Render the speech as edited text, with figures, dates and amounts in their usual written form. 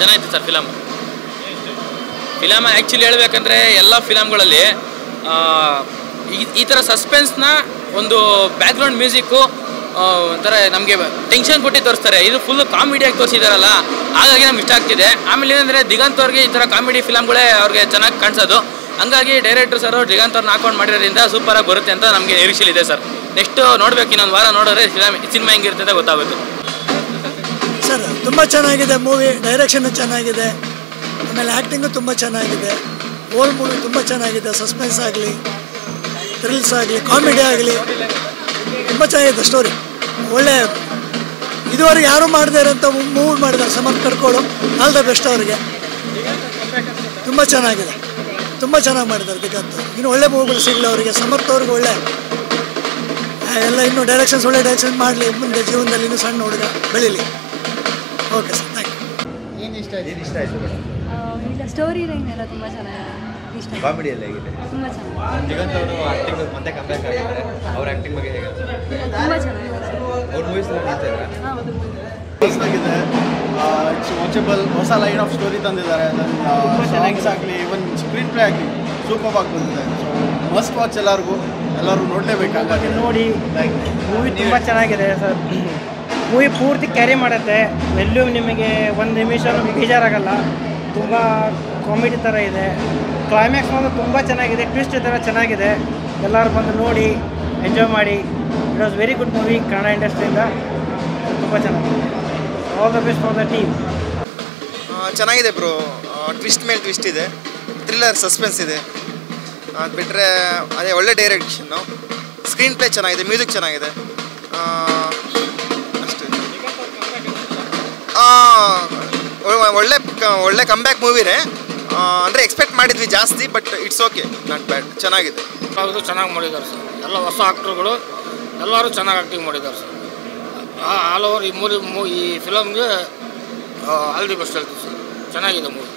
ಚೆನ್ನಾಗಿತ್ತು sir film actually ಹೇಳ್ಬೇಕಂದ್ರೆ ಎಲ್ಲ ಫಿಲಮ್ಗಳಲ್ಲಿ ಈ ಥರ ಸಸ್ಪೆನ್ಸ್ನ ಒಂದು ಬ್ಯಾಕ್ಗ್ರೌಂಡ್ ಮ್ಯೂಸಿಕ್ಕು ಒಂಥರ ನಮಗೆ ಟೆನ್ಷನ್ ಕೊಟ್ಟು ತೋರಿಸ್ತಾರೆ. ಇದು ಫುಲ್ಲು ಕಾಮಿಡಿಯಾಗಿ ತೋರಿಸಿದಾರಲ್ಲ, ಹಾಗಾಗಿ ನಮ್ಗೆ ಇಷ್ಟ ಆಗ್ತಿದೆ. ಆಮೇಲೆ ಏನಂದರೆ ದಿಗಂತ್ ಅವ್ರಿಗೆ ಈ ಥರ ಕಾಮಿಡಿ ಫಿಲಮ್ಗಳೇ ಅವ್ರಿಗೆ ಚೆನ್ನಾಗಿ ಕಾಣಿಸೋದು. ಹಂಗಾಗಿ ಡೈರೆಕ್ಟ್ರು ಸರ್ ದಿಗಂತ್ ಅವ್ರನ್ನ ಹಾಕೊಂಡು ಮಾಡಿರೋದ್ರಿಂದ ಸೂಪರಾಗಿ ಬರುತ್ತೆ ಅಂತ ನಮಗೆ ನಿರೀಕ್ಷೆಲಿದೆ ಸರ್. ನೆಕ್ಸ್ಟು ನೋಡ್ಬೇಕು, ಇನ್ನೊಂದು ವಾರ ನೋಡಿದ್ರೆ ಸಿನಿಮಾ ಹೆಂಗಿರ್ತದೆ ಗೊತ್ತಾಗುತ್ತೆ ಸರ್. ತುಂಬ ಚೆನ್ನಾಗಿದೆ ಮೂವಿ, ಡೈರೆಕ್ಷನ್ ಚೆನ್ನಾಗಿದೆ, ಆಮೇಲೆ ಆ್ಯಕ್ಟಿಂಗು ತುಂಬ ಚೆನ್ನಾಗಿದೆ. ಓಲ್ಡ್ ಮೂವಿ ತುಂಬ ಚೆನ್ನಾಗಿದೆ. ಸಸ್ಪೆನ್ಸ್ ಆಗಲಿ, ಥ್ರಿಲ್ಸ್ ಆಗಲಿ, ಕಾಮಿಡಿ ಆಗಲಿ ತುಂಬ ಚೆನ್ನಾಗಿದೆ. ಸ್ಟೋರಿ ಒಳ್ಳೆ, ಇದುವರೆಗೆ ಯಾರೂ ಮಾಡದೇ ಇರೋಂಥ ಮೂವಿ ಮಾಡಿದ್ದಾರೆ. ಸಮರ್ಥ ಕಡ್ಕೋಳು, ಆಲ್ ದ ಬೆಸ್ಟ್ ಅವರಿಗೆ. ತುಂಬ ಚೆನ್ನಾಗಿದೆ, ತುಂಬ ಚೆನ್ನಾಗಿ ಮಾಡಿದ್ದಾರೆ ದಿಗಂತ್. ಇನ್ನು ಒಳ್ಳೆ ಮೂವಿಗಳು ಸಿಗಲಿ ಅವರಿಗೆ, ಸಮರ್ಥ ಅವ್ರಿಗೆ ಒಳ್ಳೆ ಎಲ್ಲ ಇನ್ನೂ ಡೈರೆಕ್ಷನ್ಸ್ ಒಳ್ಳೆ ಡೈರೆಕ್ಷನ್ ಮಾಡಲಿ, ಮುಂದೆ ಜೀವನದಲ್ಲಿ ಇನ್ನೂ ಸಣ್ಣ ಹುಡುಗ ಬೆಳೀಲಿ. Okay sir, thank you. ಏನು ಇಷ್ಟ ಆಯಿತು ಮೇಡಮ್? ಇಲ್ಲ, ಸ್ಟೋರಿ ಲೈನ್ ಎಲ್ಲ ತುಂಬ ಚೆನ್ನಾಗಿದೆ. ಇಷ್ಟ, ಕಾಮಿಡಿ ಎಲ್ಲ ಹೇಗಿದೆ? ತುಂಬ ಚೆನ್ನಾಗಿದೆ. ದಿಗಂತ್ ಅವರು ಆ್ಯಕ್ಟಿಂಗ್ ಮತ್ತೆ ಕಂಬ್ಯಾಕ್ ಆಗಿದ್ದಾರೆ. ಅವ್ರ ಆ್ಯಕ್ಟಿಂಗ್ ಬಗ್ಗೆ ಹೇಗೆ? ತುಂಬ ಚೆನ್ನಾಗಿದೆ. ಅವ್ರ ಮೂವೀಸ್ ನೋಡ್ತಾ ಇದ್ದಾರೆ. ಆಗಿದೆ. It's watchable. ಹೊಸ ಲೈನ್ ಆಫ್ ಸ್ಟೋರಿ ತಂದಿದ್ದಾರೆ. ಸಾಂಗ್ಸ್ ಆಗಲಿ, ಇವನ್ ಸ್ಕ್ರೀನ್ ಪ್ಲೇ ಆಗಲಿ ಸೂಪರ್ ಆಗಿ ಬಂದಿದೆ. ಸೊ ಮಸ್ಟ್ ವಾಚ್, ಎಲ್ಲರೂ ನೋಡಲೇಬೇಕು. ಹಾಗಾಗಿ ನೋಡಿ, ಮೂವಿ ತುಂಬ ಚೆನ್ನಾಗಿದೆ ಸರ್. ಮೂವಿ ಪೂರ್ತಿ ಕ್ಯಾರಿ ಮಾಡುತ್ತೆ. ಎಲ್ಲೂ ನಿಮಗೆ ಒಂದು ನಿಮಿಷ ಬೇಜಾರಾಗಲ್ಲ. ತುಂಬ ಕಾಮಿಡಿ ಥರ ಇದೆ. ಕ್ಲೈಮ್ಯಾಕ್ಸ್ ಮಾತ್ರ ತುಂಬ ಚೆನ್ನಾಗಿದೆ. ಟ್ವಿಸ್ಟ್ ಥರ ಚೆನ್ನಾಗಿದೆ. ಎಲ್ಲರೂ ಬಂದು ನೋಡಿ ಎಂಜಾಯ್ ಮಾಡಿ. It was very good movie. Kannada ಇಂಡಸ್ಟ್ರಿಯಿಂದ ತುಂಬ ಚೆನ್ನಾಗಿದೆ. All the best for the team. ಚೆನ್ನಾಗಿದೆ ಬ್ರೋ. ಟ್ವಿಸ್ಟ್ ಮೇಲೆ ಟ್ವಿಸ್ಟ್ ಇದೆ, ಥ್ರಿಲ್ಲರ್ ಸಸ್ಪೆನ್ಸ್ ಇದೆ. ಅದು ಬಿಟ್ಟರೆ ಅದೇ ಒಳ್ಳೆ ಡೈರೆಕ್ಷನ್ನು, ಸ್ಕ್ರೀನ್ ಪ್ಲೇ ಚೆನ್ನಾಗಿದೆ, ಮ್ಯೂಸಿಕ್ ಚೆನ್ನಾಗಿದೆ. ಅಷ್ಟೇ. ಒಳ್ಳೆ ಕಮ್ಬ್ಯಾಕ್ ಮೂವಿನೇ. ಅಂದರೆ ಎಕ್ಸ್ಪೆಕ್ಟ್ ಮಾಡಿದ್ವಿ ಜಾಸ್ತಿ, but it's okay, not bad, ಚೆನ್ನಾಗಿದೆ. ಯಾವುದು ಚೆನ್ನಾಗಿ ಮಾಡಿದ್ದಾರೆ ಸರ್. ಎಲ್ಲ ಹೊಸ ಆಕ್ಟ್ರುಗಳು ಎಲ್ಲರೂ ಚೆನ್ನಾಗಿ ಆ್ಯಕ್ಟಿಂಗ್ ಮಾಡಿದ್ದಾರೆ ಸರ್. ಆಲ್ ಓವರ್ ಈ ಫಿಲಮ್ಗೆ ಆಲ್ ದಿ ಬೆಸ್ಟ್ ಹೇಳ್ತೀವಿ ಸರ್. ಚೆನ್ನಾಗಿದೆ ಮೂವಿ.